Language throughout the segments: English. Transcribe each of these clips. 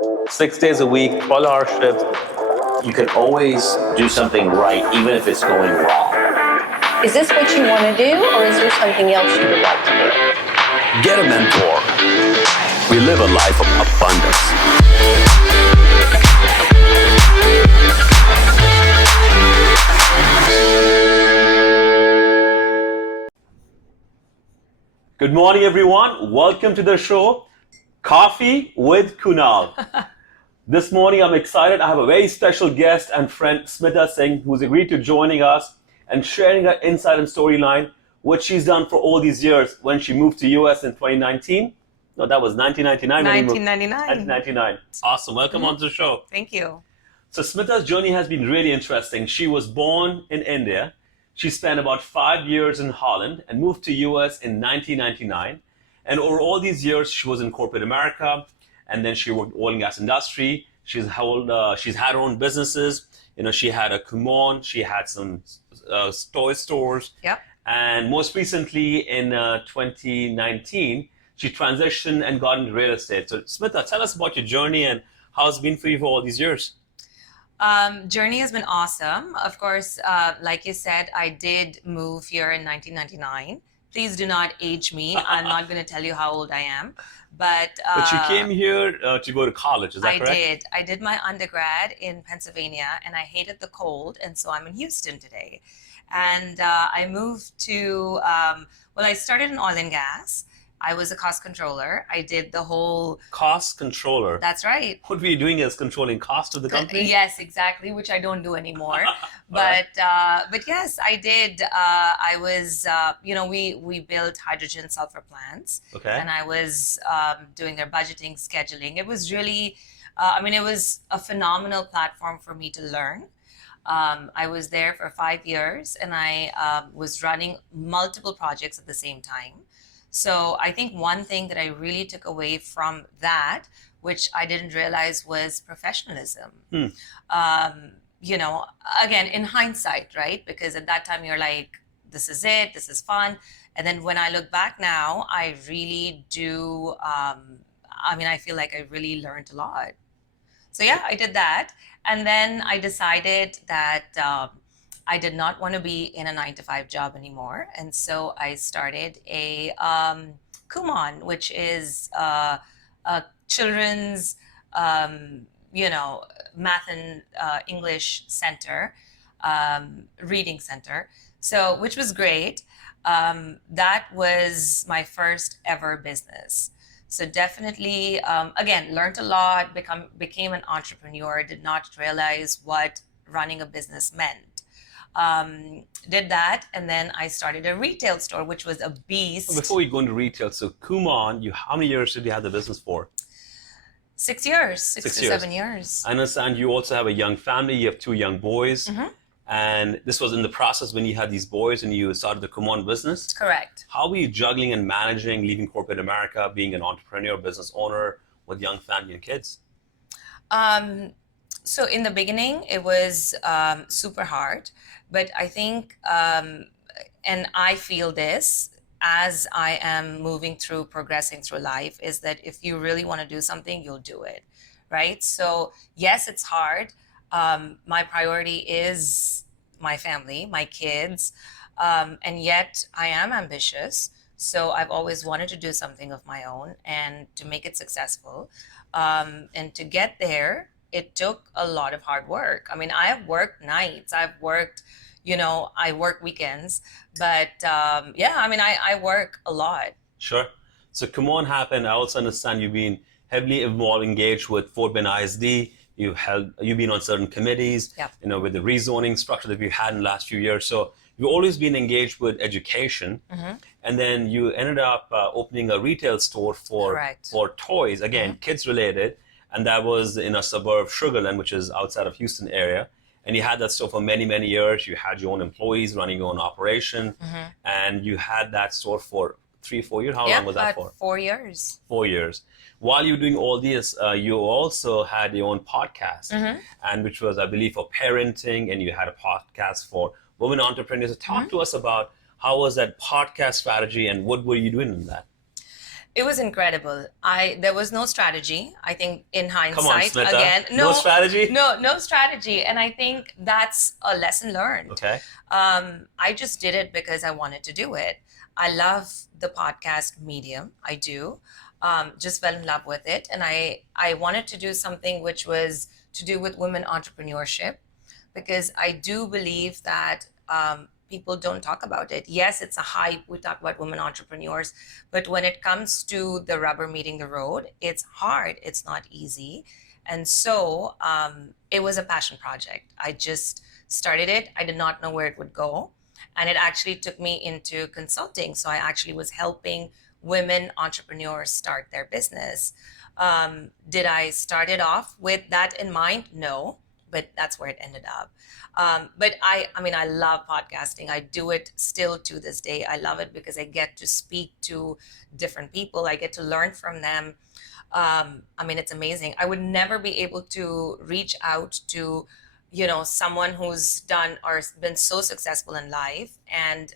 6 days a week, 12-hour shifts. You can always do something right, even if it's going wrong. Is this what you want to do, or is there something else you would like to do? Get a mentor. We live a life of abundance. Good morning, everyone. Welcome to the show, Coffee with Kunal. This morning, I'm excited. I have a very special guest and friend, Smita Singh, who's agreed to joining us and sharing her insight and storyline, what she's done for all these years when she moved to US in 2019. No, that was 1999. 1999. Awesome. Welcome onto the show. Thank you. So Smita's journey has been really interesting. She was born in India. She spent about 5 years in Holland and moved to US in 1999. And over all these years, she was in corporate America, and then she worked in the oil and gas industry. She's had her own businesses. You know, she had a Kumon, she had some toy stores. Yep. And most recently in 2019, she transitioned and got into real estate. So Smita, tell us about your journey and how it's been for you for all these years. Journey has been awesome. Of course, like you said, I did move here in 1999. Please do not age me. I'm not going to tell you how old I am. But you came here to go to college, is that correct? I did my undergrad in Pennsylvania, and I hated the cold, and so I'm in Houston today. And I moved to, I started in oil and gas. I was a cost controller. I did the whole... Cost controller? That's right. What were you doing as controlling cost of the company? Yes, exactly, which I don't do anymore. But yes, I did. I was, we built hydrogen sulfur plants. Okay. And I was doing their budgeting, scheduling. It was really, it was a phenomenal platform for me to learn. I was there for 5 years, and I was running multiple projects at the same time. So I think one thing that I really took away from that, which I didn't realize, was professionalism. Again, in hindsight, right? Because at that time you're like, this is it, this is fun. And then when I look back now, I really do, I feel like I really learned a lot. So yeah, I did that. And then I decided that I did not want to be in a 9-to-5 job anymore. And so I started a Kumon, which is a children's, math and English center, reading center. So, which was great. That was my first ever business. So definitely, again, learned a lot, became an entrepreneur, did not realize what running a business meant. Did that, and then I started a retail store, which was a beast. Before we go into retail, so Kumon, how many years did you have the business for? 6 years, 6 to 7 years. I understand you also have a young family. You have 2 young boys. Mm-hmm. And this was in the process when you had these boys and you started the Kumon business? Correct. How were you juggling and managing leaving corporate America, being an entrepreneur, business owner with young family and kids? So in the beginning, it was super hard. But I think, and I feel this as I am progressing through life, is that if you really want to do something, you'll do it, right? So yes, it's hard. My priority is my family, my kids, and yet I am ambitious. So I've always wanted to do something of my own and to make it successful. And to get there, it took a lot of hard work. I mean, I have worked nights, I work weekends, but I work a lot. Sure. So Kumon happened. I also understand you've been heavily involved, engaged with Fort Bend ISD. You've been on certain committees, yep. With the rezoning structure that we've had in the last few years. So you've always been engaged with education. Mm-hmm. And then you ended up opening a retail store for toys, again, mm-hmm. kids related. And that was in a suburb, Sugar Land, which is outside of Houston area. And you had that store for many, many years. You had your own employees running your own operation. Mm-hmm. And you had that store for 3-4 years. How long was that for? 4 years. 4 years. While you're doing all this, you also had your own podcast, mm-hmm. and which was, I believe, for parenting, and you had a podcast for women entrepreneurs. Talk mm-hmm. to us about how was that podcast strategy and what were you doing in that? It was incredible. There was no strategy. I think in hindsight, Come on, Smita. again, no strategy. No strategy, and I think that's a lesson learned. Okay. I just did it because I wanted to do it. I love the podcast medium. I do. Just fell in love with it, and I wanted to do something which was to do with women entrepreneurship, because I do believe that people don't talk about it. Yes, it's a hype. We talk about women entrepreneurs, but when it comes to the rubber meeting the road, it's hard. It's not easy. And so it was a passion project. I just started it. I did not know where it would go. And it actually took me into consulting. So I actually was helping women entrepreneurs start their business. Did I start it off with that in mind? No, but that's where it ended up. But I mean, I love podcasting. I do it still to this day. I love it because I get to speak to different people. I get to learn from them. I mean, it's amazing. I would never be able to reach out to, someone who's done or been so successful in life and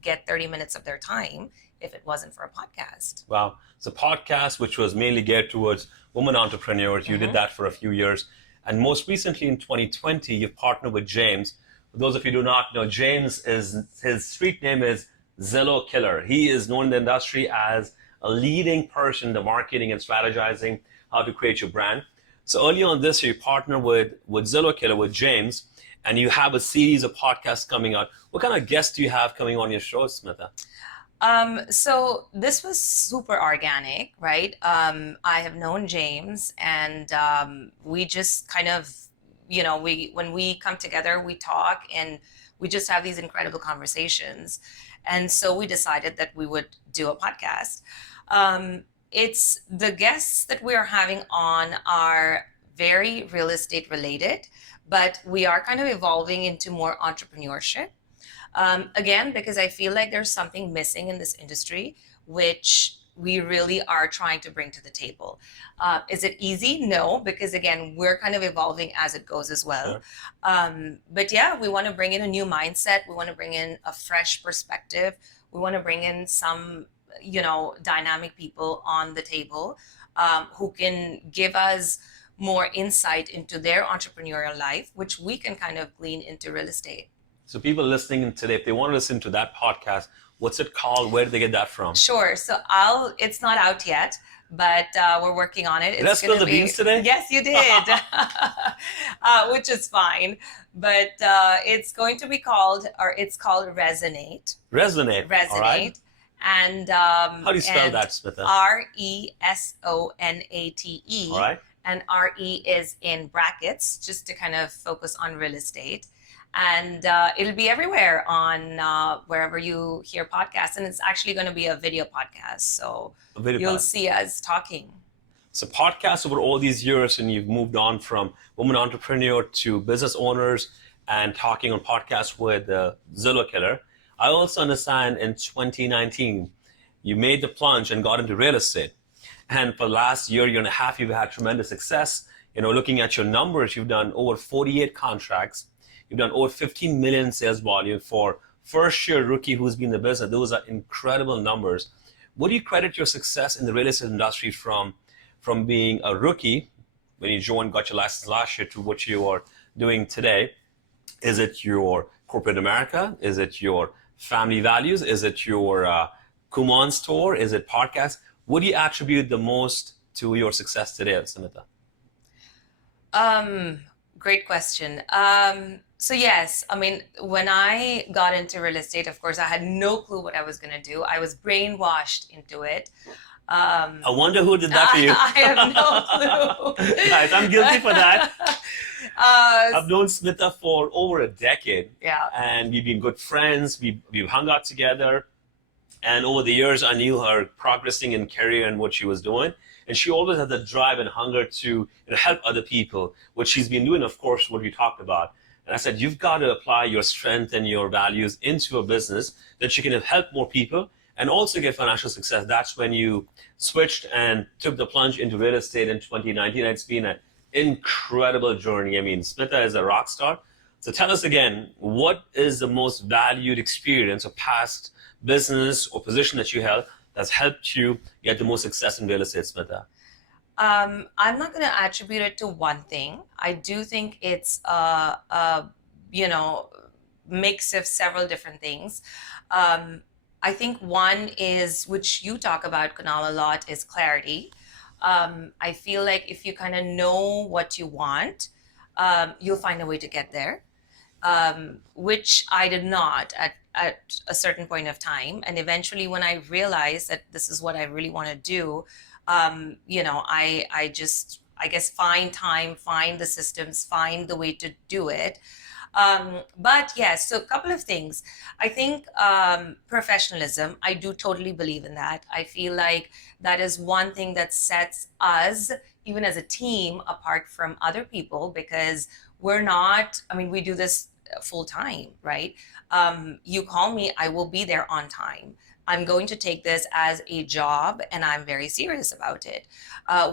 get 30 minutes of their time if it wasn't for a podcast. Wow. It's a podcast which was mainly geared towards women entrepreneurs. You did that for a few years. And most recently in 2020, you've partnered with James. For those of you who do not know, James, his street name is Zillow Killer. He is known in the industry as a leading person in the marketing and strategizing how to create your brand. So early on this year, you partnered with Zillow Killer, with James, and you have a series of podcasts coming out. What kind of guests do you have coming on your show, Smita? So this was super organic, right? I have known James, and we just kind of, when we come together, we talk and we just have these incredible conversations. And so we decided that we would do a podcast. It's the guests that we are having on are very real estate related, but we are kind of evolving into more entrepreneurship. Again, because I feel like there's something missing in this industry, which we really are trying to bring to the table. Is it easy? No, because again, we're kind of evolving as it goes as well. Sure. But yeah, we want to bring in a new mindset. We want to bring in a fresh perspective. We want to bring in some, dynamic people on the table who can give us more insight into their entrepreneurial life, which we can kind of glean into real estate. So people listening today, if they want to listen to that podcast, what's it called? Where did they get that from? Sure. So it's not out yet, but we're working on it. Did I spill the beans today? Yes, you did, which is fine. But it's going to be called Resonate. Resonate. Resonate. All right. And how do you spell that, Smita? RESONATE. All right. And RE is in brackets, just to kind of focus on real estate. And it'll be everywhere on wherever you hear podcasts. And it's actually going to be a video podcast. So you'll see us talking. So podcasts over all these years, and you've moved on from woman entrepreneur to business owners and talking on podcasts with Zillow Killer. I also understand in 2019, you made the plunge and got into real estate. And for the last year and a half, you've had tremendous success. Looking at your numbers, you've done over 48 contracts. You've done over 15 million sales volume for first-year rookie who's been in the business. Those are incredible numbers. What do you credit your success in the real estate industry from being a rookie when you got your license last year to what you are doing today? Is it your corporate America? Is it your family values? Is it your Kumon store? Is it podcast? What do you attribute the most to your success today, Smita? Great question. So yes, I mean, when I got into real estate, of course, I had no clue what I was going to do. I was brainwashed into it. I wonder who did that for you. I have no clue. Guys, I'm guilty for that. I've known Smita for over a decade. Yeah. And we've been good friends. We've hung out together. And over the years, I knew her progressing in career and what she was doing. And she always had the drive and hunger to help other people, which she's been doing, of course, what we talked about. And I said, you've got to apply your strength and your values into a business that you can help more people and also get financial success. That's when you switched and took the plunge into real estate in 2019. It's been an incredible journey. I mean, Smita is a rock star. So tell us again, what is the most valued experience or past business or position that you held that's helped you get the most success in real estate, Smita? I'm not going to attribute it to one thing. I do think it's a mix of several different things. I think one is, which you talk about, Kunal, a lot, is clarity. I feel like if you kind of know what you want, you'll find a way to get there, which I did not at a certain point of time. And eventually when I realized that this is what I really want to do, I guess find time, find the systems, find the way to do it. But yes, so a couple of things. I think professionalism, I do totally believe in that. I feel like that is one thing that sets us, even as a team, apart from other people, because we're not, we do this full time, right? You call me, I will be there on time. I'm going to take this as a job and I'm very serious about it,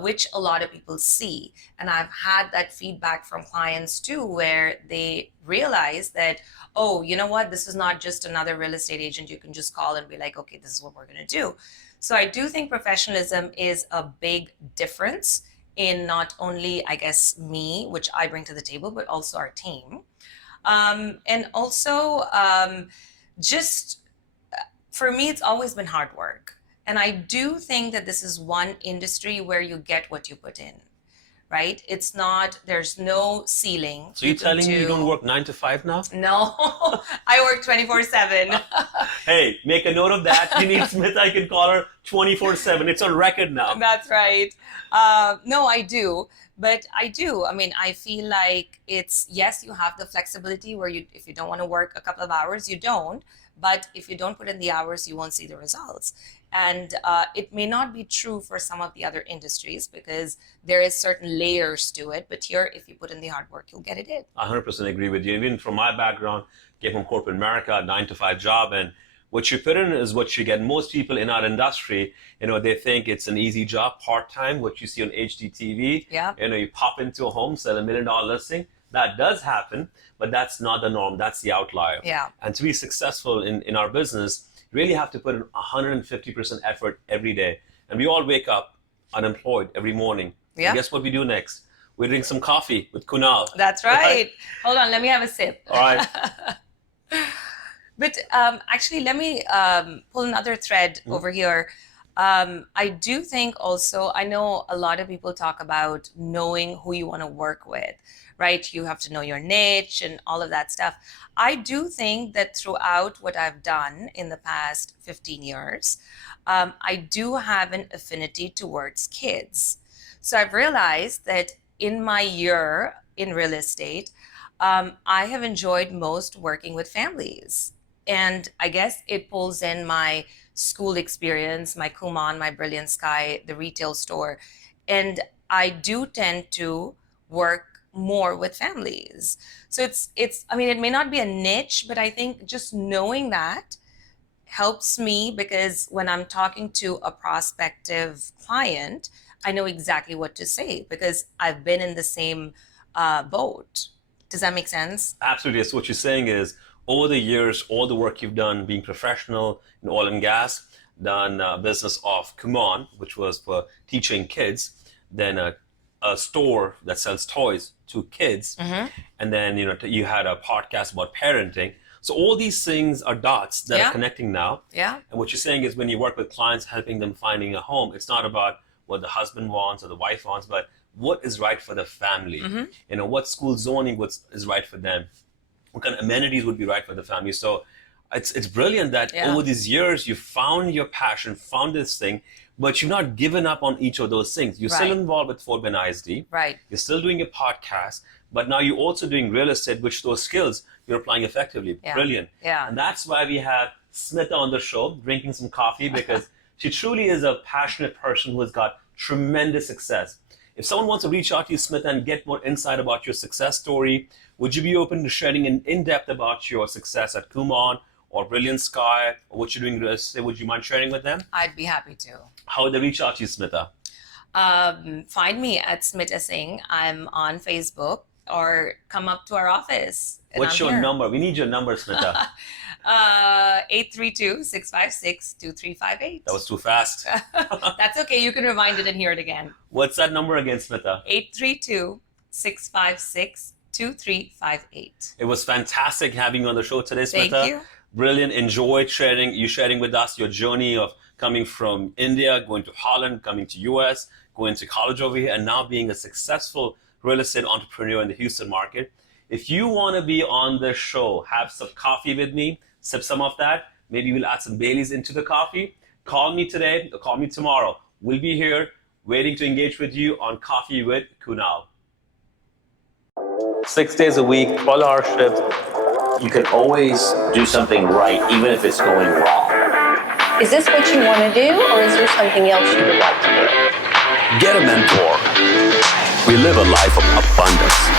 which a lot of people see. And I've had that feedback from clients too, where they realize that, oh, you know what, this is not just another real estate agent. You can just call and be like, okay, this is what we're going to do. So I do think professionalism is a big difference in not only, I guess, me, which I bring to the table, but also our team. And also just, for me, it's always been hard work. And I do think that this is one industry where you get what you put in, right? It's not, there's no ceiling. So you're telling me you don't work 9 to 5 now? No, I work 24/7. Hey, make a note of that. You need Smita, I can call her 24/7. It's on record now. That's right. No, I do. But I do. I feel like it's, yes, you have the flexibility where if you don't want to work a couple of hours, you don't. But if you don't put in the hours, you won't see the results. And it may not be true for some of the other industries because there is certain layers to it. But here, if you put in the hard work, you'll get it in. I 100% agree with you. Even from my background, came from corporate America, 9 to 5 job. And what you put in is what you get. Most people in our industry, they think it's an easy job, part-time, what you see on HGTV. Yeah. You pop into a home, sell $1 million listing. That does happen, but that's not the norm. That's the outlier. Yeah. And to be successful in our business, you really have to put in 150% effort every day. And we all wake up unemployed every morning. Yeah. And guess what we do next? We drink some coffee with Kunal. That's right. Hold on, let me have a sip. All right. But actually, let me pull another thread over here. I do think also, I know a lot of people talk about knowing who you want to work with, right? You have to know your niche and all of that stuff. I do think that throughout what I've done in the past 15 years, I do have an affinity towards kids. So I've realized that in my year in real estate, I have enjoyed most working with families. And I guess it pulls in my school experience, my Kumon, my Brilliant Sky, the retail store. And I do tend to work more with families. So it's it may not be a niche, but I think just knowing that helps me because when I'm talking to a prospective client, I know exactly what to say because I've been in the same boat. Does that make sense? Absolutely. So what you're saying is, over the years, all the work you've done being professional in oil and gas, done business of Kumon, which was for teaching kids, then a store that sells toys to kids, and then you had a podcast about parenting. So all these things are dots that are connecting now. Yeah. And what you're saying is when you work with clients, helping them finding a home, it's not about what the husband wants or the wife wants, but what is right for the family. What school zoning is right for them. What kind of amenities would be right for the family? So it's brilliant that over these years you found your passion, found this thing, but you've not given up on each of those things. You're still involved with Fort Bend ISD. Right. You're still doing your podcast, but now you're also doing real estate, which those skills you're applying effectively. Yeah. Brilliant. Yeah. And that's why we have Smita on the show, drinking some coffee, because she truly is a passionate person who has got tremendous success. If someone wants to reach out to you, Smita, and get more insight about your success story, would you be open to sharing in depth about your success at Kumon or Brilliant Sky or what you're doing? Would you mind sharing with them? I'd be happy to. How would they reach out to you, Smita? Find me at Smita Singh. I'm on Facebook or come up to our office. What's your number? We need your number, Smita. 832-656-2358. That was too fast. That's okay. You can rewind it and hear it again. What's that number again, Smita? 832-656-2358. It was fantastic having you on the show today, Smita. Thank you. Brilliant. Enjoyed sharing with us your journey of coming from India, going to Holland, coming to US, going to college over here, and now being a successful real estate entrepreneur in the Houston market. If you want to be on the show, have some coffee with me, sip some of that. Maybe we'll add some Baileys into the coffee. Call me today or call me tomorrow. We'll be here waiting to engage with you on Coffee with Kunal. 6 days a week, 12-hour shifts. You can always do something right, even if it's going wrong. Is this what you want to do, or is there something else you would like to do? Get a mentor. We live a life of abundance.